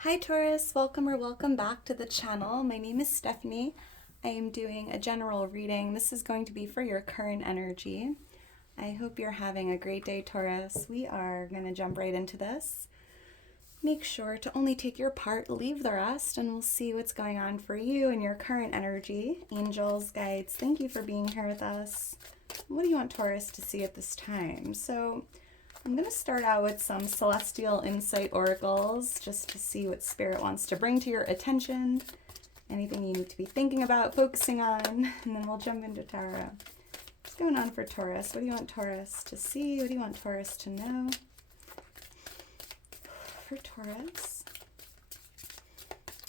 Hi Taurus, welcome or welcome back to the channel. My name is Stephanie. I am doing a general reading. This is going to be for your current energy. I hope you're having a great day, Taurus. We are going to jump right into this. Make sure to only take your part, leave the rest, and we'll see what's going on for you and your current energy. Angels, guides, thank you for being here with us. What do you want Taurus to see at this time? So I'm going to start out with some celestial insight oracles just to see what Spirit wants to bring to your attention, anything you need to be thinking about, focusing on, and then we'll jump into tarot. What's going on for Taurus? What do you want Taurus to see? What do you want Taurus to know? For Taurus.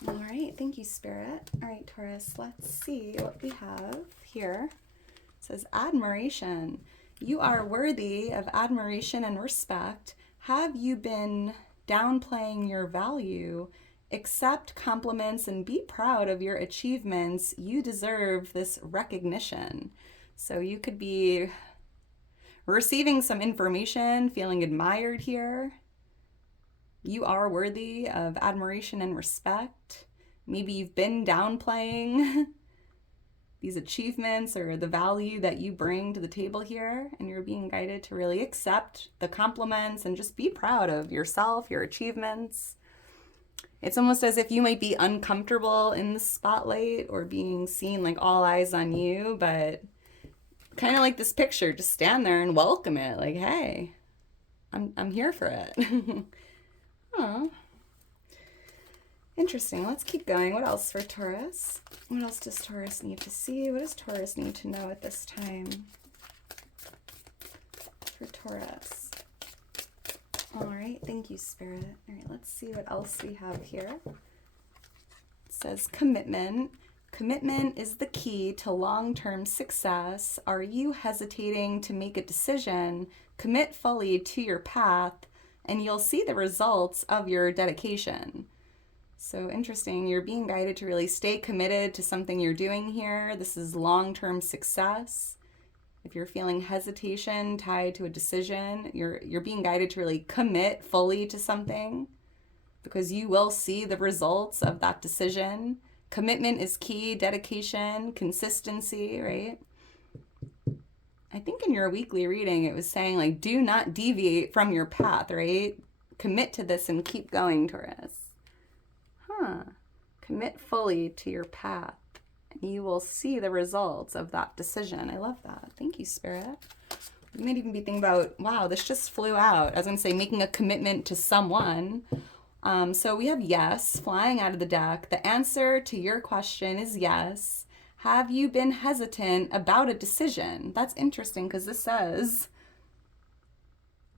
All right, thank you, Spirit. All right, Taurus, let's see what we have here. It says admiration. You are worthy of admiration and respect. Have you been downplaying your value? Accept compliments and be proud of your achievements. You deserve this recognition. So you could be receiving some information, feeling admired here. You are worthy of admiration and respect. Maybe you've been downplaying these achievements or the value that you bring to the table here, and you're being guided to really accept the compliments and just be proud of yourself, your achievements. It's almost as if you might be uncomfortable in the spotlight or being seen, like all eyes on you, but kind of like this picture, just stand there and welcome it, like, hey, I'm here for it. Oh, interesting. Let's keep going. What else for Taurus? What else does Taurus need to see? What does Taurus need to know at this time? For Taurus. All right. Thank you, Spirit. All right. Let's see what else we have here. It says commitment. Commitment is the key to long-term success. Are you hesitating to make a decision? Commit fully to your path, and you'll see the results of your dedication. So interesting, you're being guided to really stay committed to something you're doing here. This is long-term success. If you're feeling hesitation tied to a decision, you're being guided to really commit fully to something because you will see the results of that decision. Commitment is key, dedication, consistency, right? I think in your weekly reading it was saying, like, do not deviate from your path, right? Commit to this and keep going, Taurus. Commit fully to your path, and you will see the results of that decision. I love that. Thank you, Spirit. You might even be thinking about, wow, this just flew out. I was going to say making a commitment to someone. So we have yes flying out of the deck. The answer to your question is yes. Have you been hesitant about a decision? That's interesting because this says,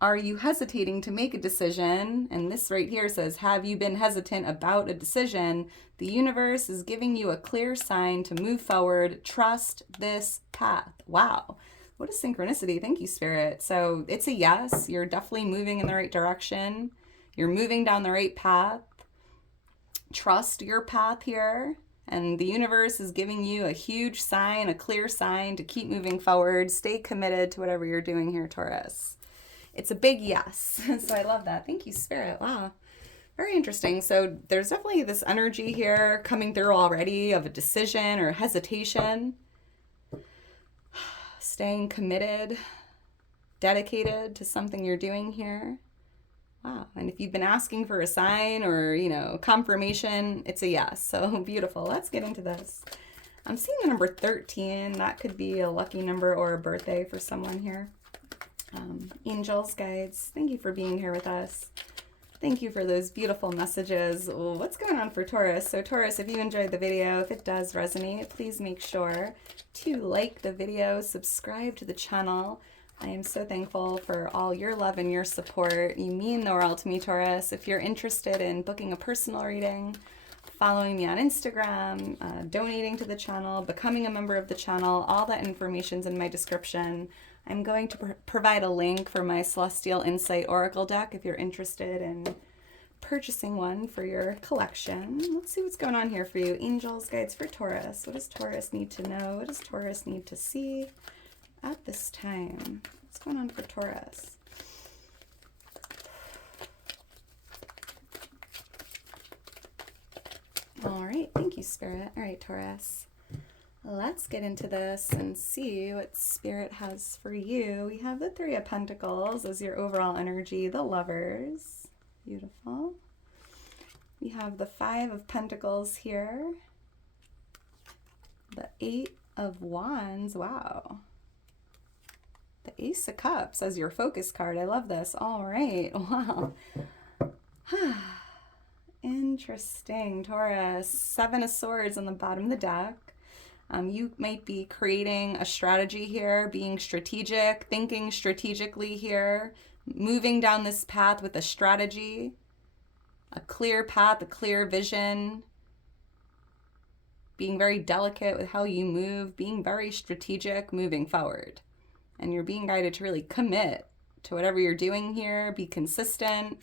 are you hesitating to make a decision? And this right here says, have you been hesitant about a decision? The universe is giving you a clear sign to move forward. Trust this path. Wow. What a synchronicity. Thank you, Spirit. So it's a yes. You're definitely moving in the right direction. You're moving down the right path. Trust your path here. And the universe is giving you a huge sign, a clear sign to keep moving forward. Stay committed to whatever you're doing here, Taurus. It's a big yes. So I love that. Thank you, Spirit. Wow. Very interesting. So there's definitely this energy here coming through already of a decision or hesitation. Staying committed, dedicated to something you're doing here. Wow. And if you've been asking for a sign or, confirmation, it's a yes. So beautiful. Let's get into this. I'm seeing the number 13. That could be a lucky number or a birthday for someone here. Angels, guides, thank you for being here with us. Thank you for those beautiful messages. Well, what's going on for Taurus? So Taurus, if you enjoyed the video, if it does resonate, please make sure to like the video, subscribe to the channel. I am so thankful for all your love and your support. You mean the world to me, Taurus. If you're interested in booking a personal reading, following me on Instagram, donating to the channel, becoming a member of the channel, all that information's in my description. I'm going to provide a link for my Celestial Insight Oracle deck if you're interested in purchasing one for your collection. Let's see what's going on here for you. Angels, guides for Taurus. What does Taurus need to know? What does Taurus need to see at this time? What's going on for Taurus? right. Thank you, Spirit. All right, Taurus. Let's get into this and see what Spirit has for you. We have the Three of Pentacles as your overall energy, the Lovers. Beautiful. We have the Five of Pentacles here. The Eight of Wands. Wow. The Ace of Cups as your focus card. I love this. All right. Wow. Interesting, Taurus. Seven of Swords on the bottom of the deck. You might be creating a strategy here, being strategic, thinking strategically here, moving down this path with a strategy, a clear path, a clear vision, being very delicate with how you move, being very strategic, moving forward. And you're being guided to really commit to whatever you're doing here, be consistent.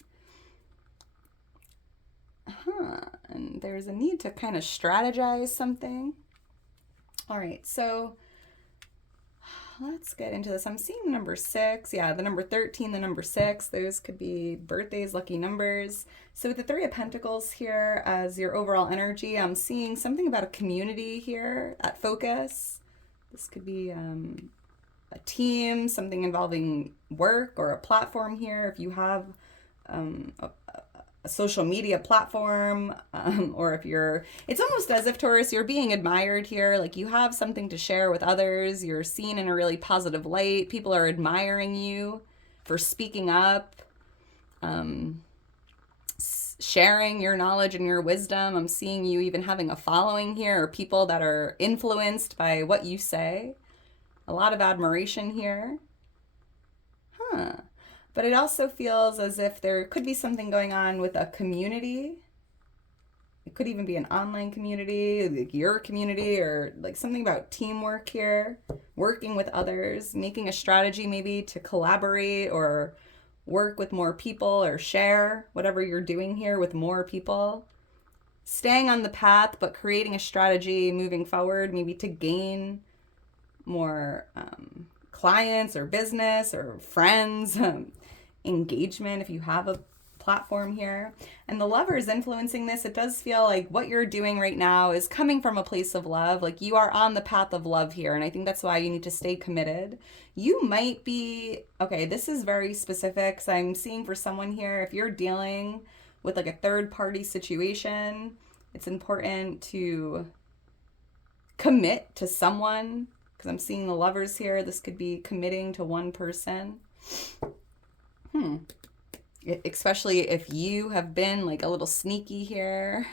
And there's a need to kind of strategize something. All right, so let's get into this. I'm seeing number 6. Yeah, the number 13, the number 6. Those could be birthdays, lucky numbers. So with the Three of Pentacles here as your overall energy, I'm seeing something about a community here at focus. This could be a team, something involving work or a platform here. If you have a social media platform, or if you're, it's almost as if, Taurus, you're being admired here. Like you have something to share with others. You're seen in a really positive light. People are admiring you for speaking up, sharing your knowledge and your wisdom. I'm seeing you even having a following here, or people that are influenced by what you say. A lot of admiration here. But it also feels as if there could be something going on with a community. It could even be an online community, like your community, or like something about teamwork here, working with others, making a strategy maybe to collaborate or work with more people or share whatever you're doing here with more people. Staying on the path, but creating a strategy moving forward, maybe to gain more clients or business or friends, engagement if you have a platform here. And the Lovers influencing this, it does feel like what you're doing right now is coming from a place of love. Like you are on the path of love here, and I think that's why you need to stay committed. You might be, okay, this is very specific, so I'm seeing for someone here, if you're dealing with like a third party situation, it's important to commit to someone, because I'm seeing the Lovers here. This could be committing to one person. Especially if you have been like a little sneaky here.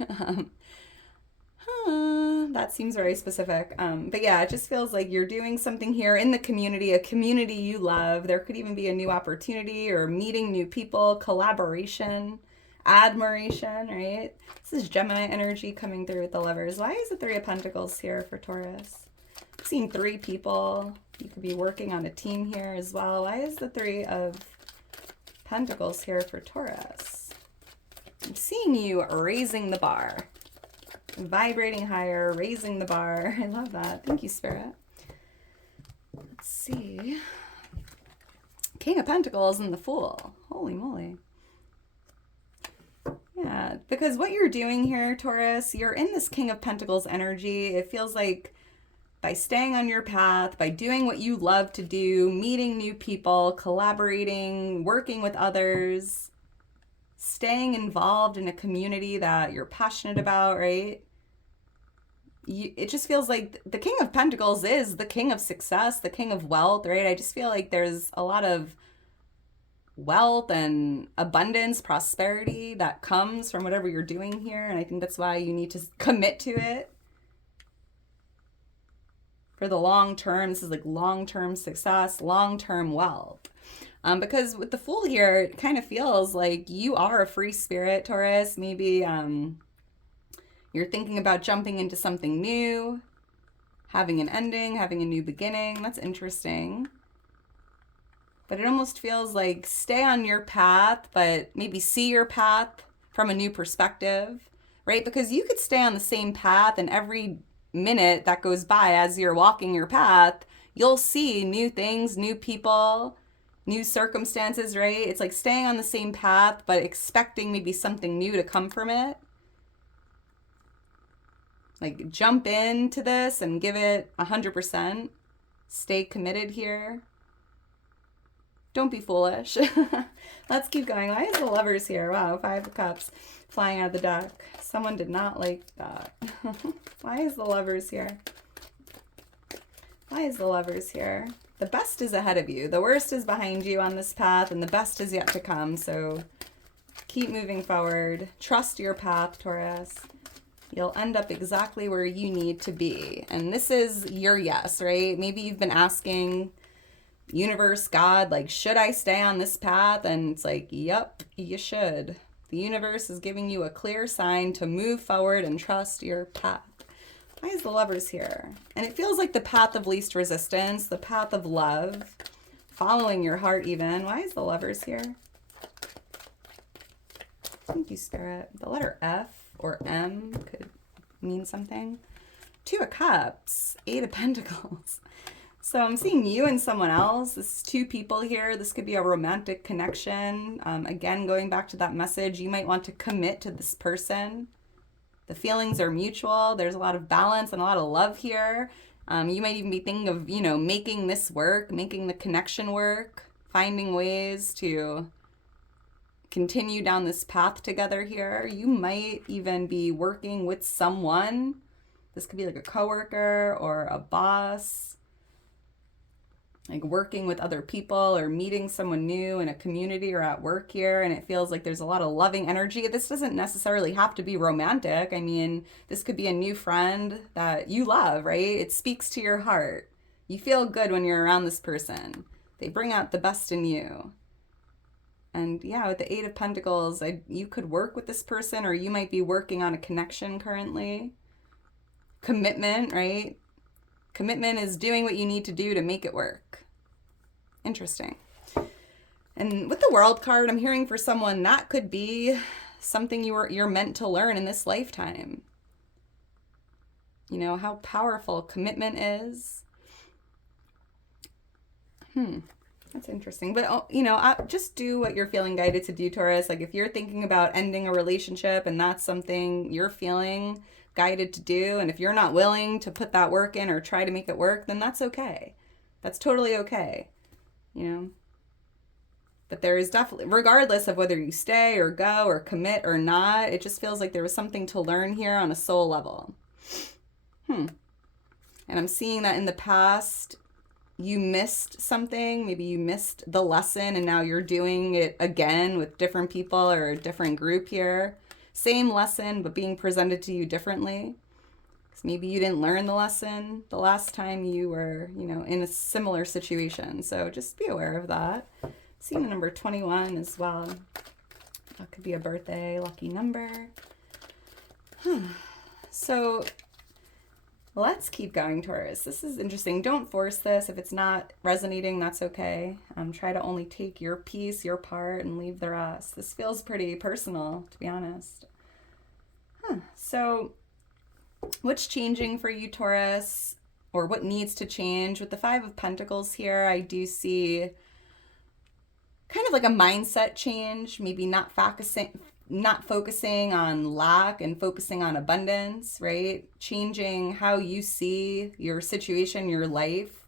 That seems very specific. But yeah, it just feels like you're doing something here in the community, a community you love. There could even be a new opportunity or meeting new people, collaboration, admiration, right? This is Gemini energy coming through with the Lovers. Why is the Three of Pentacles here for Taurus? I've seen 3 people. You could be working on a team here as well. Why is the Three of Pentacles here for Taurus? I'm seeing you raising the bar, vibrating higher, raising the bar. I love that. Thank you, Spirit. Let's see. King of Pentacles and the Fool. Holy moly. Yeah, because what you're doing here, Taurus, you're in this King of Pentacles energy. It feels like by staying on your path, by doing what you love to do, meeting new people, collaborating, working with others, staying involved in a community that you're passionate about, right? It just feels like the King of Pentacles is the king of success, the king of wealth, right? I just feel like there's a lot of wealth and abundance, prosperity that comes from whatever you're doing here. And I think that's why you need to commit to it. For the long term, this is like long-term success, long-term wealth. Because with the Fool here, it kind of feels like you are a free spirit, Taurus. Maybe you're thinking about jumping into something new, having an ending, having a new beginning. That's interesting. But it almost feels like stay on your path, but maybe see your path from a new perspective, right? Because you could stay on the same path, and every minute that goes by as you're walking your path, you'll see new things, new people, new circumstances, right? It's like staying on the same path, but expecting maybe something new to come from it. Like, jump into this and give it 100%. Stay committed here. Don't be foolish. Let's keep going. Why is the Lovers here? Wow, 5 of Cups flying out of the deck. Someone did not like that. Why is the Lovers here? Why is the Lovers here? The best is ahead of you. The worst is behind you on this path, and the best is yet to come. So keep moving forward. Trust your path, Taurus. You'll end up exactly where you need to be. And this is your yes, right? Maybe you've been asking universe, God, like, should I stay on this path? And it's like, yep, you should. The universe is giving you a clear sign to move forward and trust your path. Why is the Lovers here? And it feels like the path of least resistance, the path of love, following your heart even. Why is the Lovers here? Thank you, Spirit. The letter F or M could mean something. 2 of Cups, 8 of Pentacles. So I'm seeing you and someone else. This is 2 people here. This could be a romantic connection. Again, going back to that message, you might want to commit to this person. The feelings are mutual. There's a lot of balance and a lot of love here. You might even be thinking of, making this work, making the connection work, finding ways to continue down this path together here. You might even be working with someone. This could be like a coworker or a boss, like working with other people or meeting someone new in a community or at work here. And it feels like there's a lot of loving energy. This doesn't necessarily have to be romantic. I mean, this could be a new friend that you love, right? It speaks to your heart. You feel good when you're around this person. They bring out the best in you. And yeah, with the 8 of Pentacles, you could work with this person, or you might be working on a connection currently. Commitment, right? Commitment is doing what you need to do to make it work. Interesting. And with the World card, I'm hearing for someone that could be something you're meant to learn in this lifetime. How powerful commitment is. That's interesting. But, just do what you're feeling guided to do, Taurus. Like, if you're thinking about ending a relationship and that's something you're feeling guided to do, and if you're not willing to put that work in or try to make it work, then that's okay. That's totally okay. But there is definitely, regardless of whether you stay or go or commit or not, it just feels like there was something to learn here on a soul level. And I'm seeing that in the past, you missed something. Maybe you missed the lesson and now you're doing it again with different people or a different group here. Same lesson, but being presented to you differently. Because maybe you didn't learn the lesson the last time you were, in a similar situation. So just be aware of that. Seeing the number 21 as well. That could be a birthday lucky number. So let's keep going, Taurus. This is interesting. Don't force this. If it's not resonating, that's okay. Try to only take your piece, your part, and leave the rest. This feels pretty personal, to be honest. So what's changing for you, Taurus? Or what needs to change? With the 5 of Pentacles here, I do see kind of like a mindset change. Maybe not focusing on lack and focusing on abundance, right? Changing how you see your situation, your life.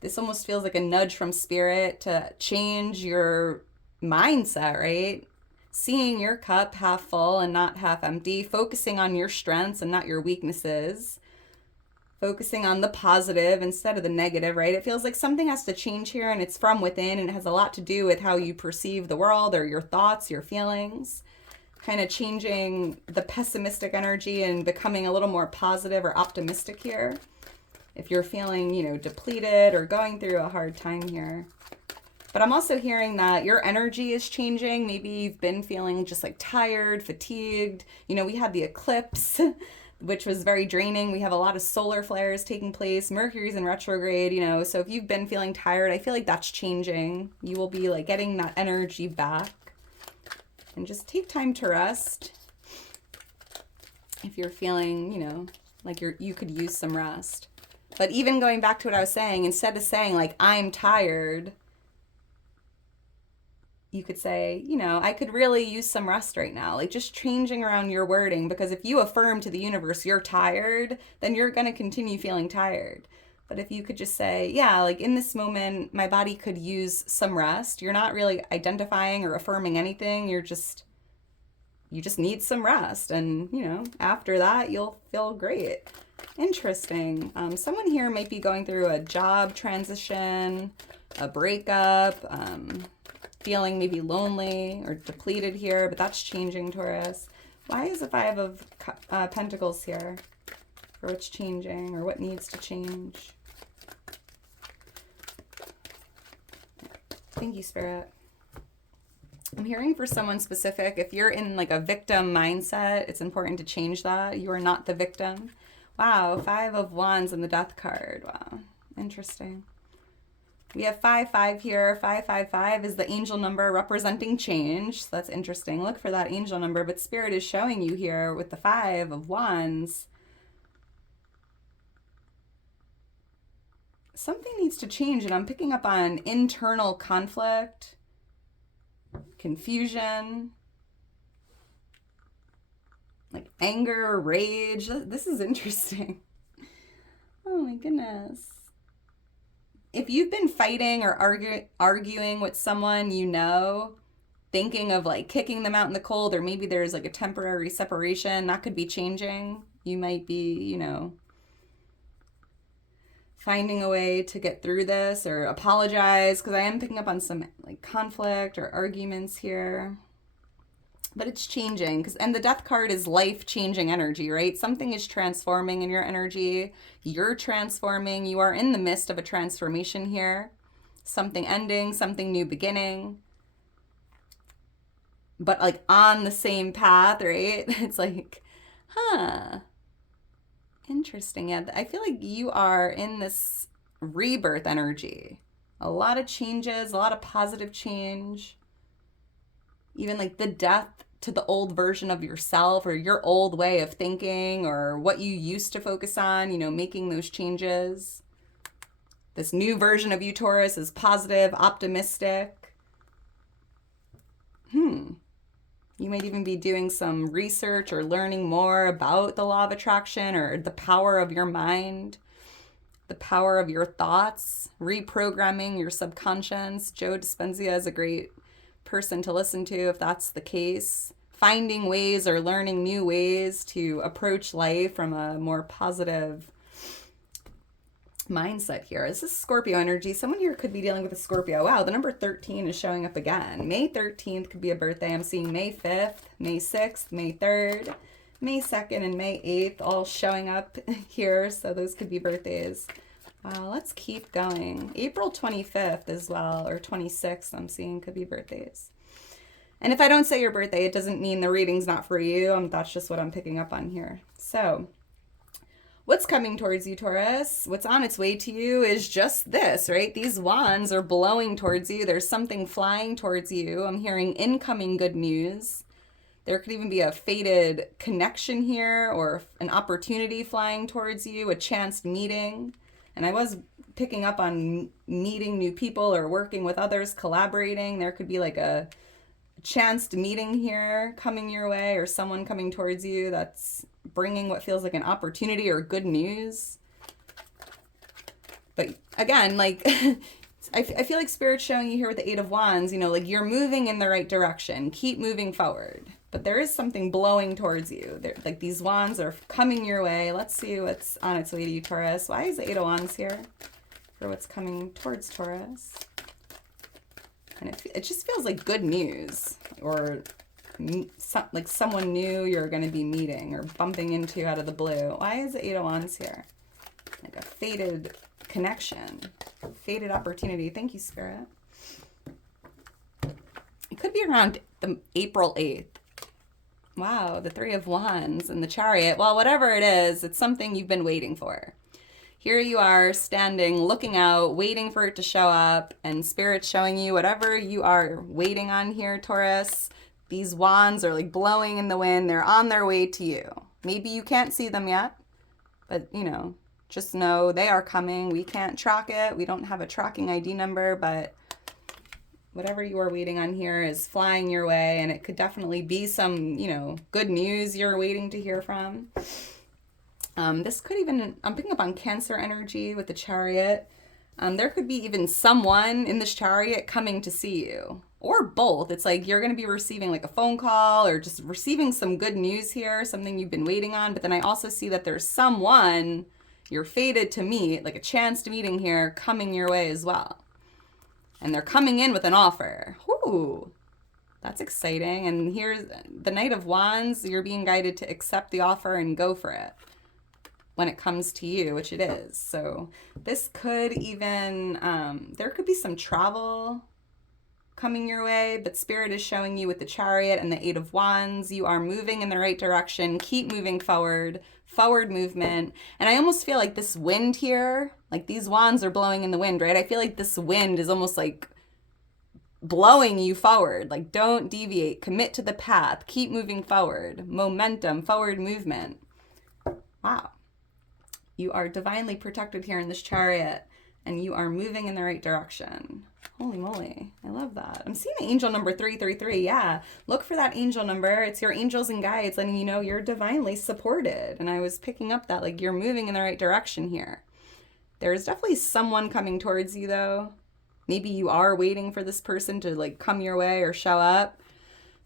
This almost feels like a nudge from Spirit to change your mindset, right? Seeing your cup half full and not half empty, focusing on your strengths and not your weaknesses, focusing on the positive instead of the negative, right? It feels like something has to change here, and it's from within, and it has a lot to do with how you perceive the world or your thoughts, your feelings. Kind of changing the pessimistic energy and becoming a little more positive or optimistic here. If you're feeling, depleted or going through a hard time here. But I'm also hearing that your energy is changing. Maybe you've been feeling just like tired, fatigued. We had the eclipse, which was very draining. We have a lot of solar flares taking place. Mercury's in retrograde, so if you've been feeling tired, I feel like that's changing. You will be like getting that energy back. And just take time to rest. If you're feeling, like you could use some rest. But even going back to what I was saying, instead of saying like, I'm tired, you could say, you know, I could really use some rest right now. Like just changing around your wording, because if you affirm to the universe you're tired, then you're going to continue feeling tired. But if you could just say, yeah, like in this moment, my body could use some rest. You're not really identifying or affirming anything. You just need some rest. And, you know, after that, you'll feel great. Interesting. Someone here might be going through a job transition, a breakup, feeling maybe lonely or depleted here, but that's changing, Taurus. Why is the Five of Pentacles here? For what's changing or what needs to change? Thank you, Spirit. I'm hearing for someone specific, if you're in like a victim mindset, it's important to change that. You are not the victim. Wow, Five of Wands and the Death card. Wow, interesting. We have 5-5 here. 555 is the angel number representing change. So that's interesting. Look for that angel number. But Spirit is showing you here with the 5 of Wands. Something needs to change, and I'm picking up on internal conflict, confusion, like anger, rage. This is interesting. Oh my goodness. If you've been fighting or arguing with someone you know, thinking of like kicking them out in the cold, or maybe there's like a temporary separation, that could be changing. You might be, you know, finding a way to get through this or apologize, because I am picking up on some like conflict or arguments here. But it's changing, and the Death card is life-changing energy, right? Something is transforming in your energy. You're transforming. You are in the midst of a transformation here. Something ending, something new beginning. But like on the same path, right? It's like, huh. Interesting. Yeah, I feel like you are in this rebirth energy. A lot of changes, a lot of positive change. Even like the death to the old version of yourself or your old way of thinking or what you used to focus on, you know, making those changes. This new version of you, Taurus, is positive, optimistic. You might even be doing some research or learning more about the law of attraction or the power of your mind, the power of your thoughts, reprogramming your subconscious. Joe Dispenza is a great person to listen to if that's the case. Finding ways or learning new ways to approach life from a more positive mindset here. This is Scorpio energy. Someone here could be dealing with a Scorpio. Wow, the number 13 is showing up again. May 13th could be a birthday. I'm seeing May 5th, May 6th, May 3rd, May 2nd, and May 8th all showing up here. So those could be birthdays. Let's keep going. April 25th as well, or 26th I'm seeing could be birthdays. And if I don't say your birthday, it doesn't mean the reading's not for you. That's just what I'm picking up on here. So what's coming towards you, Taurus? What's on its way to you is just this, right? These wands are blowing towards you. There's something flying towards you. I'm hearing incoming good news. There could even be a fated connection here or an opportunity flying towards you, a chanced meeting. And I was picking up on meeting new people or working with others, collaborating. There could be like a chanced meeting here coming your way, or someone coming towards you that's bringing what feels like an opportunity or good news. But again, like I feel like Spirit's showing you here with the 8 of Wands, you know, like you're moving in the right direction. Keep moving forward. But there is something blowing towards you. Like these wands are coming your way. Let's see what's on its way to you, Taurus. Why is the 8 of Wands here for what's coming towards Taurus? And it just feels like good news, or like someone new you're going to be meeting or bumping into out of the blue. Why is the 8 of Wands here? Like a fated connection, fated opportunity. Thank you, Spirit. It could be around the April 8th. Wow, the 3 of Wands and the Chariot. Well, whatever it is, it's something you've been waiting for. Here you are standing, looking out, waiting for it to show up, and Spirit's showing you whatever you are waiting on here, Taurus. These wands are like blowing in the wind. They're on their way to you. Maybe you can't see them yet, but you know, just know they are coming. We can't track it. We don't have a tracking ID number, but whatever you are waiting on here is flying your way, and it could definitely be some, good news you're waiting to hear from. This could even, I'm picking up on Cancer energy with the Chariot. There could be even someone in this Chariot coming to see you, or both. It's like you're going to be receiving like a phone call or just receiving some good news here, something you've been waiting on. But then I also see that there's someone you're fated to meet, like a chance to meeting here, coming your way as well. And they're coming in with an offer. Ooh, that's exciting. And here's the Knight of Wands. You're being guided to accept the offer and go for it when it comes to you, which it is. So this could even, there could be some travel coming your way, but Spirit is showing you with the Chariot and the Eight of Wands, you are moving in the right direction. Keep moving forward movement. And I almost feel like this wind here, like these wands are blowing in the wind, right? I feel like this wind is almost like blowing you forward. Like, don't deviate, commit to the path, keep moving forward, momentum, forward movement. Wow. You are divinely protected here in this Chariot, and you are moving in the right direction. Holy moly, I love that. I'm seeing angel number 333. Yeah, look for that angel number. It's your angels and guides letting you know you're divinely supported. And I was picking up that, like, you're moving in the right direction here. There's definitely someone coming towards you, though. Maybe you are waiting for this person to, like, come your way or show up.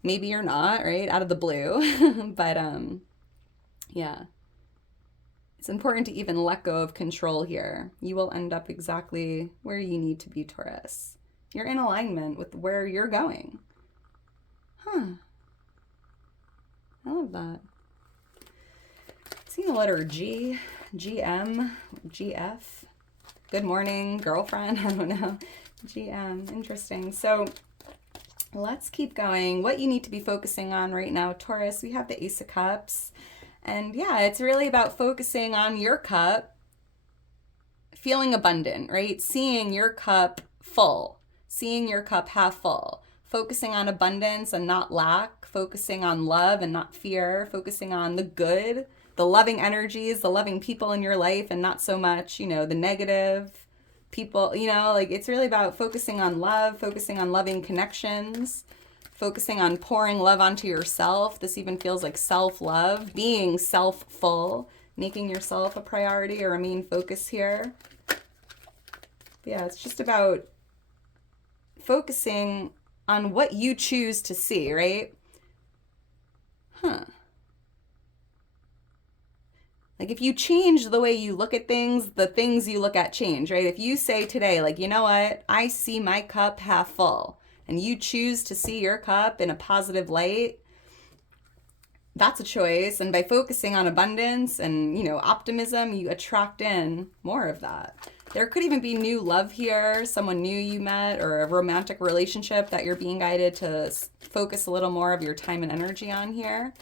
Maybe you're not, right? Out of the blue. But, yeah. It's important to even let go of control here. You will end up exactly where you need to be, Taurus. You're in alignment with where you're going. Huh. I love that. Seeing the letter G, GM, GF. Good morning, girlfriend. I don't know. GM. Interesting. So let's keep going. What you need to be focusing on right now, Taurus, we have the Ace of Cups. And yeah, it's really about focusing on your cup, feeling abundant, right? Seeing your cup full, seeing your cup half full, focusing on abundance and not lack, focusing on love and not fear, focusing on the good, the loving energies, the loving people in your life, and not so much, the negative people, like it's really about focusing on love, focusing on loving connections, focusing on pouring love onto yourself. This even feels like self-love, being self-full, making yourself a priority or a main focus here. Yeah, it's just about focusing on what you choose to see, right? Huh. Like if you change the way you look at things, the things you look at change, right? If you say today, like, you know what? I see my cup half full. And you choose to see your cup in a positive light, that's a choice. And by focusing on abundance and, optimism, you attract in more of that. There could even be new love here, someone new you met, or a romantic relationship that you're being guided to focus a little more of your time and energy on here.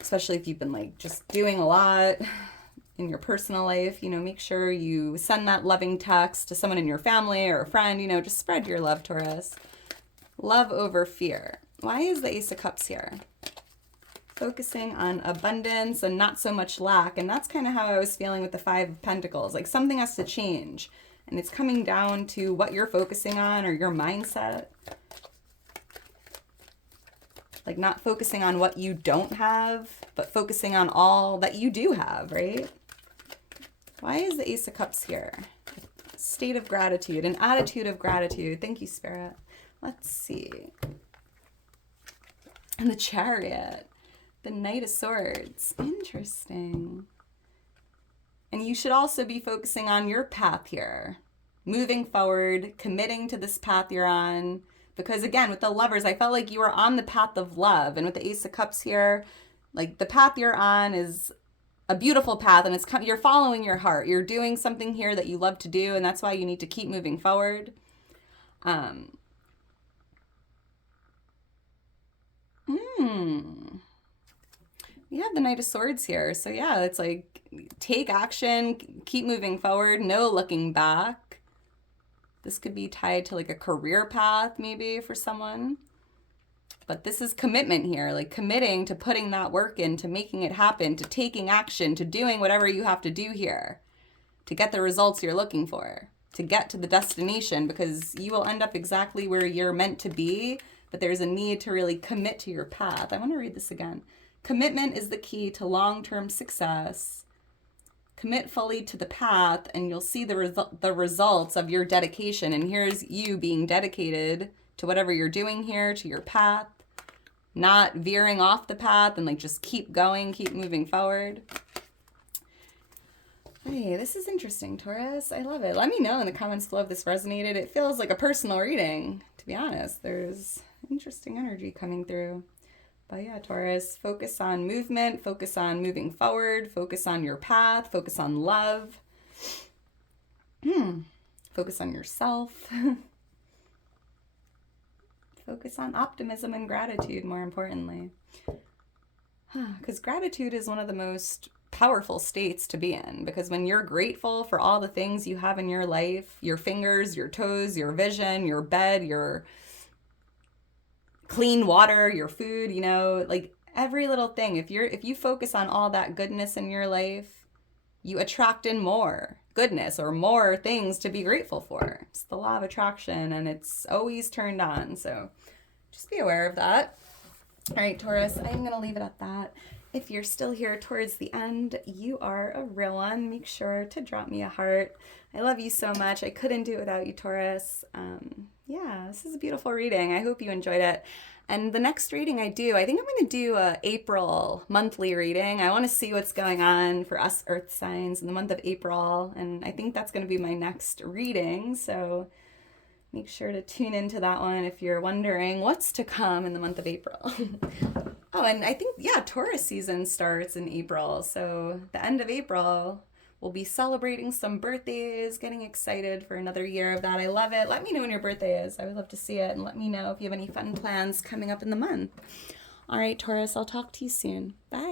Especially if you've been like just doing a lot in your personal life, make sure you send that loving text to someone in your family or a friend, just spread your love, Taurus. Love over fear. Why is the Ace of Cups here? Focusing on abundance and not so much lack. And that's kind of how I was feeling with the Five of Pentacles. Like something has to change. And it's coming down to what you're focusing on or your mindset. Like not focusing on what you don't have, but focusing on all that you do have, right? Why is the Ace of Cups here? State of gratitude, an attitude of gratitude. Thank you, Spirit. Let's see. And the Chariot, the Knight of Swords. Interesting. And you should also be focusing on your path here. Moving forward, committing to this path you're on. Because again, with the Lovers, I felt like you were on the path of love. And with the Ace of Cups here, like the path you're on is a beautiful path, and you're following your heart. You're doing something here that you love to do, and that's why you need to keep moving forward. We have the Knight of Swords here. So yeah, it's like take action, keep moving forward, no looking back. This could be tied to like a career path maybe for someone. But this is commitment here, like committing to putting that work in, to making it happen, to taking action, to doing whatever you have to do here to get the results you're looking for, to get to the destination, because you will end up exactly where you're meant to be, but there's a need to really commit to your path. I want to read this again. Commitment is the key to long-term success. Commit fully to the path and you'll see the results of your dedication. And here's you being dedicated to whatever you're doing here, to your path, not veering off the path, and like just keep going, keep moving forward. Hey, this is interesting, Taurus. I love it. Let me know in the comments below if this resonated. It feels like a personal reading, to be honest. There's interesting energy coming through. But yeah, Taurus, focus on movement, focus on moving forward, focus on your path, focus on love. Focus on yourself. Focus on optimism and gratitude, more importantly. Because gratitude is one of the most powerful states to be in, because when you're grateful for all the things you have in your life, your fingers, your toes, your vision, your bed, your clean water, your food, you know, like every little thing, if you focus on all that goodness in your life, you attract in more goodness or more things to be grateful for. It's the law of attraction, and it's always turned on. So just be aware of that. All right, Taurus, I'm going to leave it at that. If you're still here towards the end, you are a real one. Make sure to drop me a heart. I love you so much. I couldn't do it without you, Taurus. Yeah, this is a beautiful reading. I hope you enjoyed it. And the next reading I think I'm going to do a April monthly reading. I want to see what's going on for us Earth signs in the month of April. And I think that's going to be my next reading. So make sure to tune into that one if you're wondering what's to come in the month of April. Oh, and I think, yeah, Taurus season starts in April. So the end of April, we'll be celebrating some birthdays, getting excited for another year of that. I love it. Let me know when your birthday is. I would love to see it. And let me know if you have any fun plans coming up in the month. All right, Taurus, I'll talk to you soon. Bye.